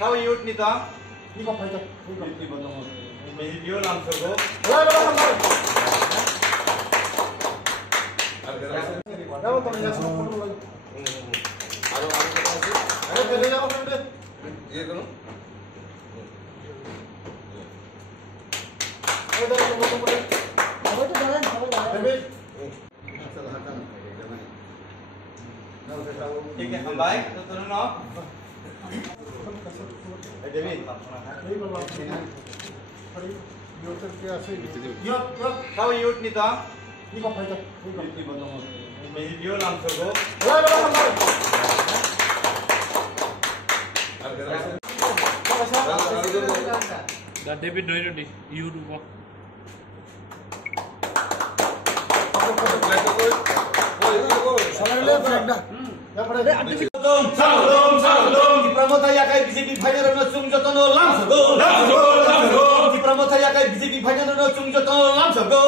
How you ni ta? Video langsung go. ठीक है हम भाई तो सुनो ना How you ni ta? Video langsung go. The David Doherty, YouTube. Pramoda yakai BJP final no sungjotono lamsago. Pramoda yakai BJP final no sungjotono lamsago.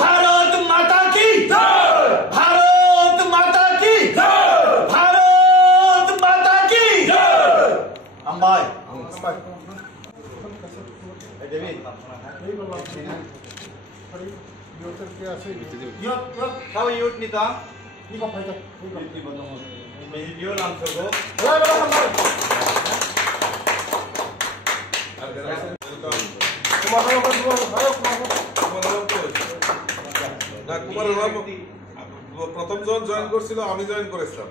Bharat Mata ki jai. Bharat Mata ki jai. Bharat Mata ki jai. Ambai. How you ni ta? Video langsung go. প্রথম জন join করছিল আমি join করেছিলাম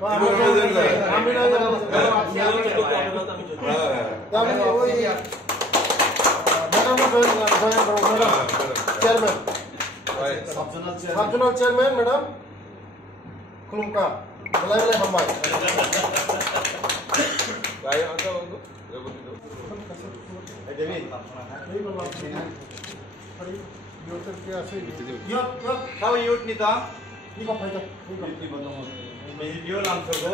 Subjournal chairman, madam. Kulumka. Belai hambai. Gaya anda bangku. How you ni ta? Video langsung go.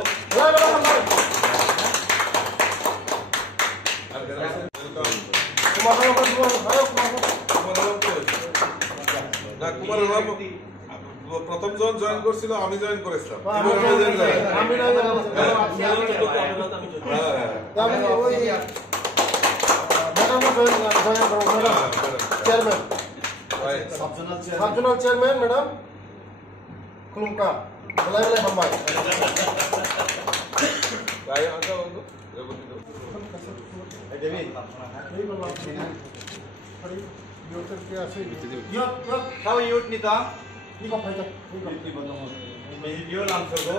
প্রথম জন join করছিল আমি join করেছিলাম Subjournal chairman, madam. Kulumka. Belai hambai. Gaya anda bangku. How you ni ta? Video langsung go.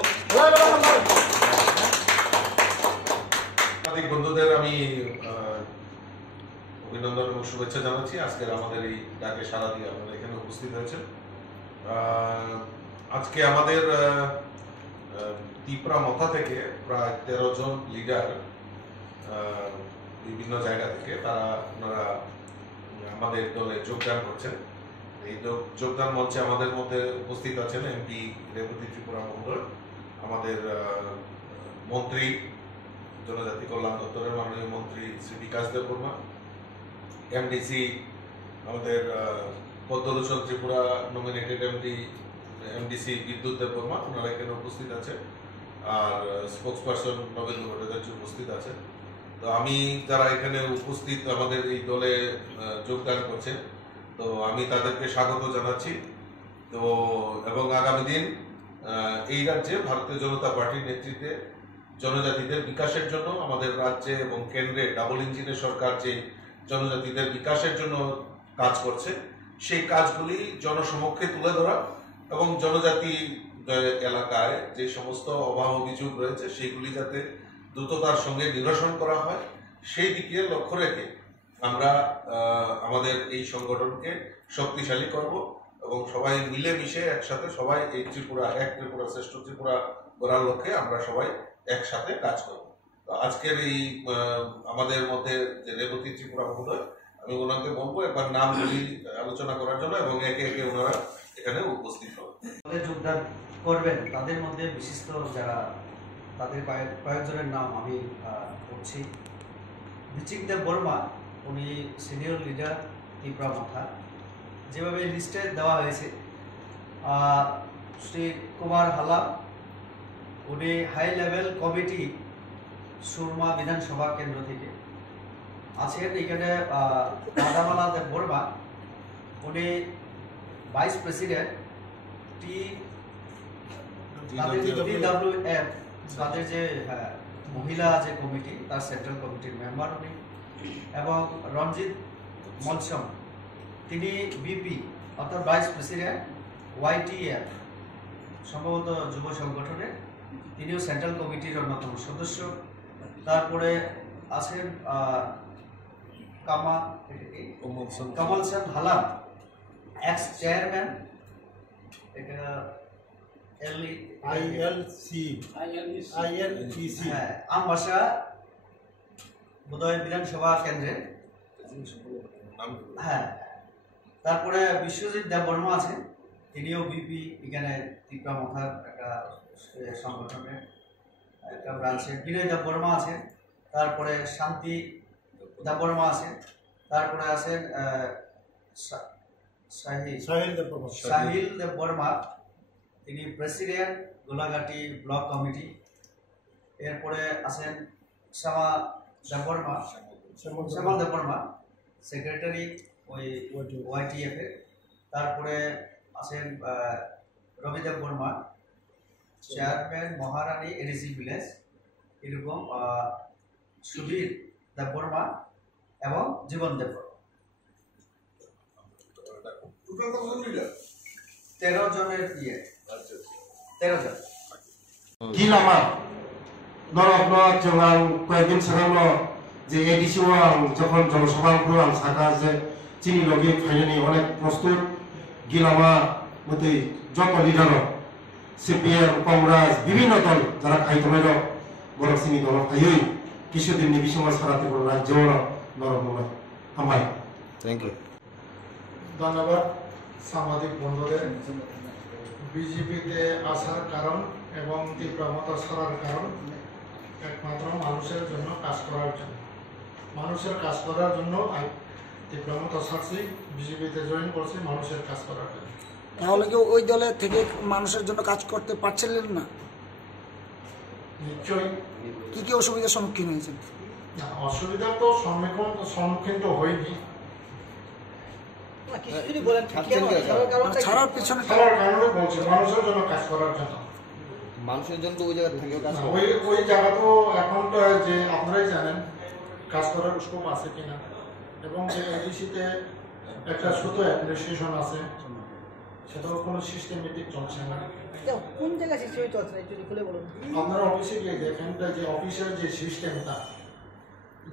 সাংবাদিক বন্ধুদের আমি অভিনন্দন এবং শুভেচ্ছা জানাচ্ছি আজকের আমাদের এই ডাকে সাড়া দিয়ে আপনারা এখানে উপস্থিত হয়েছেন। আজকে আমাদের ত্রিপুরা মথা থেকে প্রায় 13 জন লিডার বিভিন্ন জায়গা থেকে ওনারা আমাদের দলে যোগদান করছেন। এই যোগদান মঞ্চে আমাদের মধ্যে উপস্থিত আছেন এমপি রেবতী ত্রিপুরা মহোদয়, আমাদের মন্ত্রী জনজাতি কল্যাণ দপ্তরের মাননীয় মন্ত্রী শ্রী বিকাশ দেববর্মা, এমডিসি আমাদের পদ্মলোচন ত্রিপুরা নমিনেটেড এমডিসি বিদ্যুৎ দেববর্মা, ওনারা এখানে উপস্থিত আছেন, আর স্পোক্সপারসন নবেন্দু ভট্টাচার্য উপস্থিত আছেন। তো আমি যারা এখানে উপস্থিত আমাদের এই দলে যোগদান করছেন, তো আমি তাদেরকে স্বাগত জানাচ্ছি। তো এবং আগামী দিন এই রাজ্যে ভারতীয় জনতা পার্টির নেতৃত্বে জনজাতিদের বিকাশের জন্য আমাদের রাজ্যে এবং কেন্দ্রে ডাবল ইঞ্জিনের সরকার যে জনজাতিদের বিকাশের জন্য কাজ করছে, সেই কাজগুলি জনসমক্ষে তুলে ধরা এবং জনজাতি এলাকায় যে সমস্ত অভাব অভিযোগ রয়েছে সেগুলি যাতে দ্রুততার সঙ্গে নিরসন করা হয়, সেই দিকে লক্ষ্য রেখে আমরা আমাদের এই সংগঠনকে শক্তিশালী করব এবং সবাই মিলেমিশে একসাথে সবাই এই ত্রিপুরা এক ত্রিপুরা শ্রেষ্ঠ ত্রিপুরা গড়ার লক্ষ্যে আমরা সবাই একসাথে কাজ করব। তো আজকের এই আমাদের মধ্যে যে রেবতী ত্রিপুরা মহোদয়, আমি ওনাকে বলবো একবার নামগুলি আলোচনা করার জন্য এবং একে একে ওনারা এখানে উপস্থিত হবেন। যোগদান করবেন তাদের মধ্যে বিশিষ্ট যারা, তাদের কয়েকজনের নাম আমি করছি। বিচিক দেব বর্মা, উনি সিনিয়র লিডার ত্রিপুরা মাথা, যেভাবে লিস্টে দেওয়া হয়েছে শ্রী কুমার হালা, উনি হাই লেভেল কমিটি সুরমা বিধানসভা কেন্দ্র থেকে আছেন। এখানে রাধামালা দেব বর্মা, উনি ভাইস প্রেসিডেন্ট TWF, তাদের যে মহিলা যে কমিটি তার সেন্ট্রাল কমিটির মেম্বার উনি, এবং রঞ্জিত মলসম, তিনি বিপি অর্থাৎ ভাইস প্রেসিডেন্ট YTF সম্ভবত যুব সংগঠনের, তিনিও সেন্ট্রাল কমিটির অন্যতম সদস্য। তারপরে আছেন কমল সেন হালাম, এক্স চেয়ারম্যান, এটা আমবাসা বোধহয় বিধানসভা কেন্দ্রে। হ্যাঁ, তারপরে বিশ্বজিৎ দেব বর্মা আছেন, তিনিও বিপি, এখানে ত্রিপুরামথার একটা সংগঠনের একটা ব্রাঞ্চে। বিনয় দেব বর্মা আছেন, তারপরে শান্তি দেব বর্মা আছেন, তারপরে আছেন সাহিল দেব বর্মা, তিনি প্রেসিডেন্ট গোলাঘাটি ব্লক কমিটি। এরপরে আছেন শ্যামা দেব বর্মা, শ্যামল দেব বর্মা, সেক্রেটারি ওই YTF এর। তারপরে আছেন রবিদেব বর্মা, চেয়ারম্যান মহারানী এডিসি ভিলেজ। এরকম সুধীর দেব বর্মা এবং জীবন দেব বর্মা, 13 জনের 13 জন। Gilama, Norokno, Jangan, Kuyakin Sarano, যে এডিসি যখন জনসভার শাখা আছে চিনি লগে ফাইনালি অনেক প্রস্তুত গিলামা মতে যত লিডার সিপিএম কংগ্রেস বিভিন্ন দল যারা খাইতমের বড় চিনি দল খাইই কিছুদিন নিবিসম সারাতে বড় রাজ্য নরময় হামাই। Thank you. ধন্যবাদ সাংবাদিক বন্ধুদের। বিজেপিতে আসার কারণ এবং তীব্রমতা ছাড়ার কারণ একমাত্র মানুষের জন্য কাজ করার জন্য। মানুষের কাজ করার জন্য তীব্রমতা ছাড়ছি, বিজেপিতে জয়েন করছি মানুষের কাজ করার জন্য। তাহলে কি ওই দলে থেকে মানুষের জন্য কাজ করতে পারছিলেন না? নিশ্চয়ই। কি কি অসুবিধার সম্মুখীন হয়েছেন? না, অসুবিধার তো সম্মুখীন তো হয়নি। ছাড়ার পিছনে কারণে বলছি মানুষের জন্য কাজ করার জন্য। মানুষের জন্য ওই জায়গা থেকে কাজ ওই জায়গা তো এখন তো যে আপনারাই জানেন কাজ করার স্কোপ আছে কিনা, এবং যে এডিসিতে একটা ছোট অ্যাডমিনিস্ট্রেশন আছে সেটাও কোনো সিস্টেমেটিক চলছে না। কোন জায়গায় সিস্টেম চলছে একটু খুলে বলুন। আপনারা অফিসে গিয়ে দেখেন যে অফিসের যে সিস্টেমটা,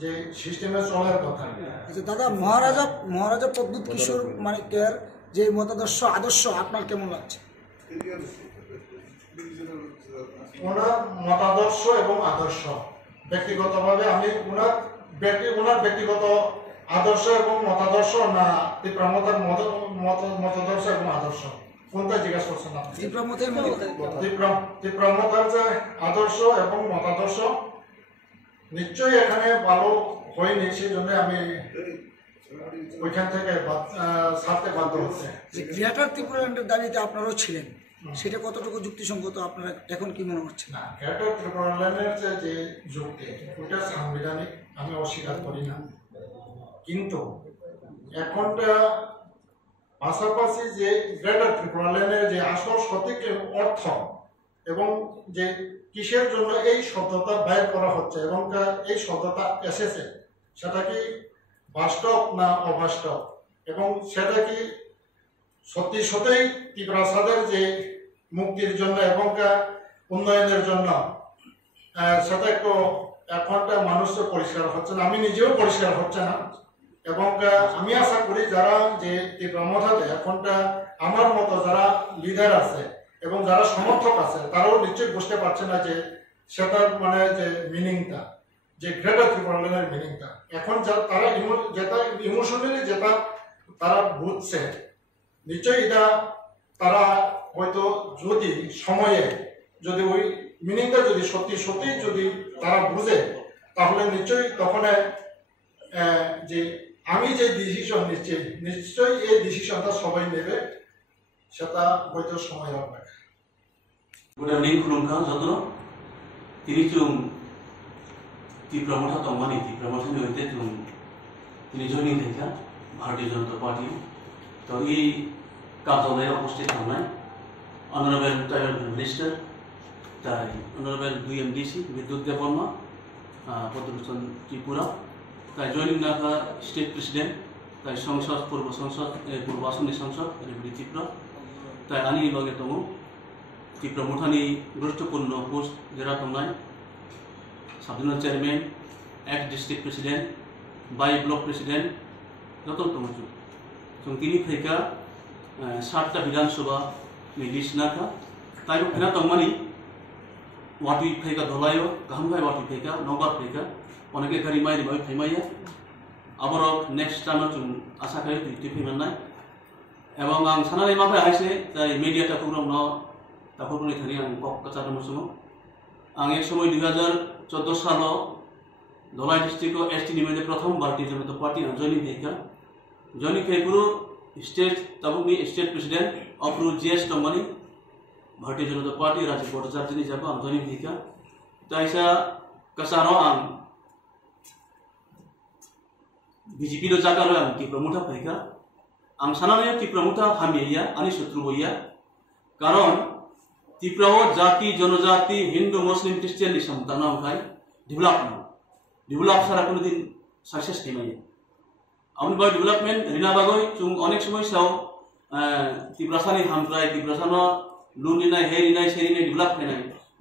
যে সিস্টেমে চলার কথা। আচ্ছা দাদা, মহারাজা প্রদ্যুৎ কিশোর মানিকের যে মতাদর্শ আদর্শ আপনার কেমন লাগছে? ওনার মতাদর্শ এবং আদর্শ ব্যক্তিগতভাবে আমি ওনার ব্যক্তিগত আদর্শ এবং মতাদর্শ না তীব্রমতার মতাদর্শ এবং আদর্শ কোনটা জিজ্ঞাসা করছেন আপনি? তীব্রমতার যে আদর্শ এবং মতাদর্শ নিশ্চয়ই এখানে ভালো হয়নি, সেই জন্য আমি ওইখান থেকে ছাড়তে বাধ্য হচ্ছে। গ্রেটার ত্রিপুরাল্যান্ডের দাবিতে আপনারাও ছিলেন, সেটা কতটুকু যুক্তিসঙ্গত আপনারা এখন কি মনে হচ্ছে? না, গ্রেটার ত্রিপুরাল্যান্ডের যে যুক্তি ওইটা সাংবিধানিক, আমি অস্বীকার করি না, কিন্তু এখনটা পাশাপাশি যে গ্রেটার ত্রিপুরাল্যান্ডের যে আসল সঠিক অর্থ এবং যে কিসের জন্য এই শব্দটা বাইর করা হচ্ছে এবং এই শব্দটা এসেছে সেটা কি বাস্তব না অবাস্তব, এবং সেটা কি সত্যি সত্যিই ত্রিপুরাসাদের যে মুক্তির জন্য এবং উন্নয়নের জন্য, সেটা একটু এখনটা মানুষ তো পরিষ্কার হচ্ছে না, আমি নিজেও পরিষ্কার হচ্ছে না। এবং আমি আশা করি যারা যে তীব্রমতাতে এখনটা আমার মতো যারা লিডার আছে এবং যারা সমর্থক আছে তারাও নিশ্চয়ই বুঝতে পারছে না যে সেটার মানে যে মিনিংটা, যে গ্রেটার ত্রিপুরাল্যান্ডের মিনিংটা এখন তারা যেটা ইমোশনালি যেটা তারা বুঝছে, নিশ্চয়ই এটা তারা হয়তো যদি সময়ে যদি ওই মিনিংটা যদি সত্যি সত্যি যদি তারা বুঝে তাহলে নিশ্চয়ই তখন যে আমি যে ডিসিশন নিচ্ছি নিশ্চয়ই এই ডিসিশনটা সবাই নেবে, সেটা হয়তো সময় লাগবে। Good evening, Kulungka, Jodro. Tini chung Tipramotha Tongmani, Tipramotha Noite chung Tini joining Theka, Bharatiya Janata Party. So, E. Kajalaya Posted Online, Honorable Tribal Minister, Honorable DMDC, Vidut Devarma, Potrusan Tripura, joining Naka State President, Sangsad, Purva Sangsad, Purvasuni Sangsad, Republic Tripura, Ani Logetomo. Tipramotani Guruttwapurno post jera tongnai Sub-Zonal Chairman, Ex District President, By Block President, joto tongju. Jong tini phaika 7ta Bidhan Sabha ni list naka. Tairo phena tongmani wati phaika dolayo, gahambai wati phaika, nobar phaika, oneke gari mai bai phaimaya. Abaro next time jong asa kai tipi manai. Ebong ang sanai ma phai aise tai media ta program no Tapurni Thani ang Kok Kacata Musumo. Ang ek somoy 2014 salo Dholai district ko ST Nimede Pratham Bharatiya Janata Party ang joining theka. Joining thekuru state tabuni state president apru GS Tongmani Bharatiya Janata Party Rajya Bhattacharya jini jaba ang joining theka. Taisa kasaro ang BJP do jakaro ang Tipramotha theka. Ang sananayo Tipramotha hamiya ani shotru boya. Karon Tiprao jati jonojati Hindu Muslim Christian ni samtana kai develop sara kono din success timai amni ba development rina bagoi chung onek somoy sao tiprasani hamtrai tiprasana luni nai heri nai seri nai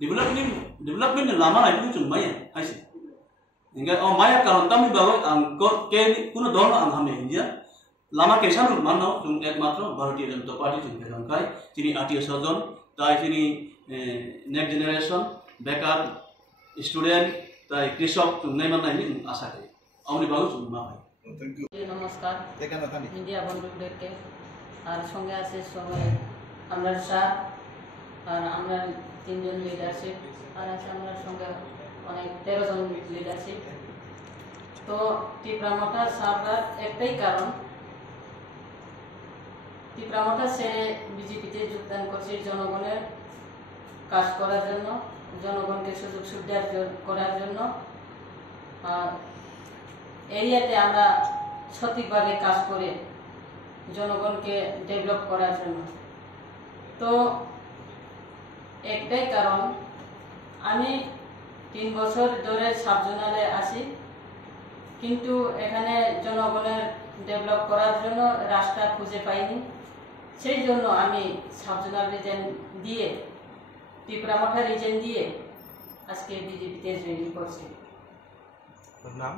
development lama nai chung maya aise inga o maya karon tami bagoi ang ko ke kuno don ang hame india lama kesan manno chung ekmatra Bharatiya Janata Party chung kai tini atiya sajon তাই তিনি next generation বেকার student তাই কৃষক নাই আশা করি আমনি বাবু মা ভাই নমস্কার মিডিয়া বন্ধুদেরকে আর সঙ্গে আছে সঙ্গে আমরা স্যার আর আমরা 3 জন লিডারশিপ আর আছে আমরা সঙ্গে অনেক 13 জন লিডারশিপ তো টিপ্রামোটা সারকার একটাই কারণ টিপ্রামোটা ছেড়ে বিজেপিতে যোগদান করছে জনগণের কাজ করার জন্য জনগণকে সুযোগ সুবিধা করার জন্য এরিয়াতে আমরা সঠিকভাবে কাজ করে জনগণকে ডেভেলপ করার জন্য তো একটাই কারণ আমি 3 বছর ধরে সাব-জোনালে আছি কিন্তু এখানে জনগণের ডেভেলপ করার জন্য রাস্তা খুঁজে পাইনি সেই জন্য আমি সাব-জোনাল রিজন দিয়ে টিপ্রামোঠা রিজন দিয়ে আজকে বিজেপিতে জয়েন করছি। নাম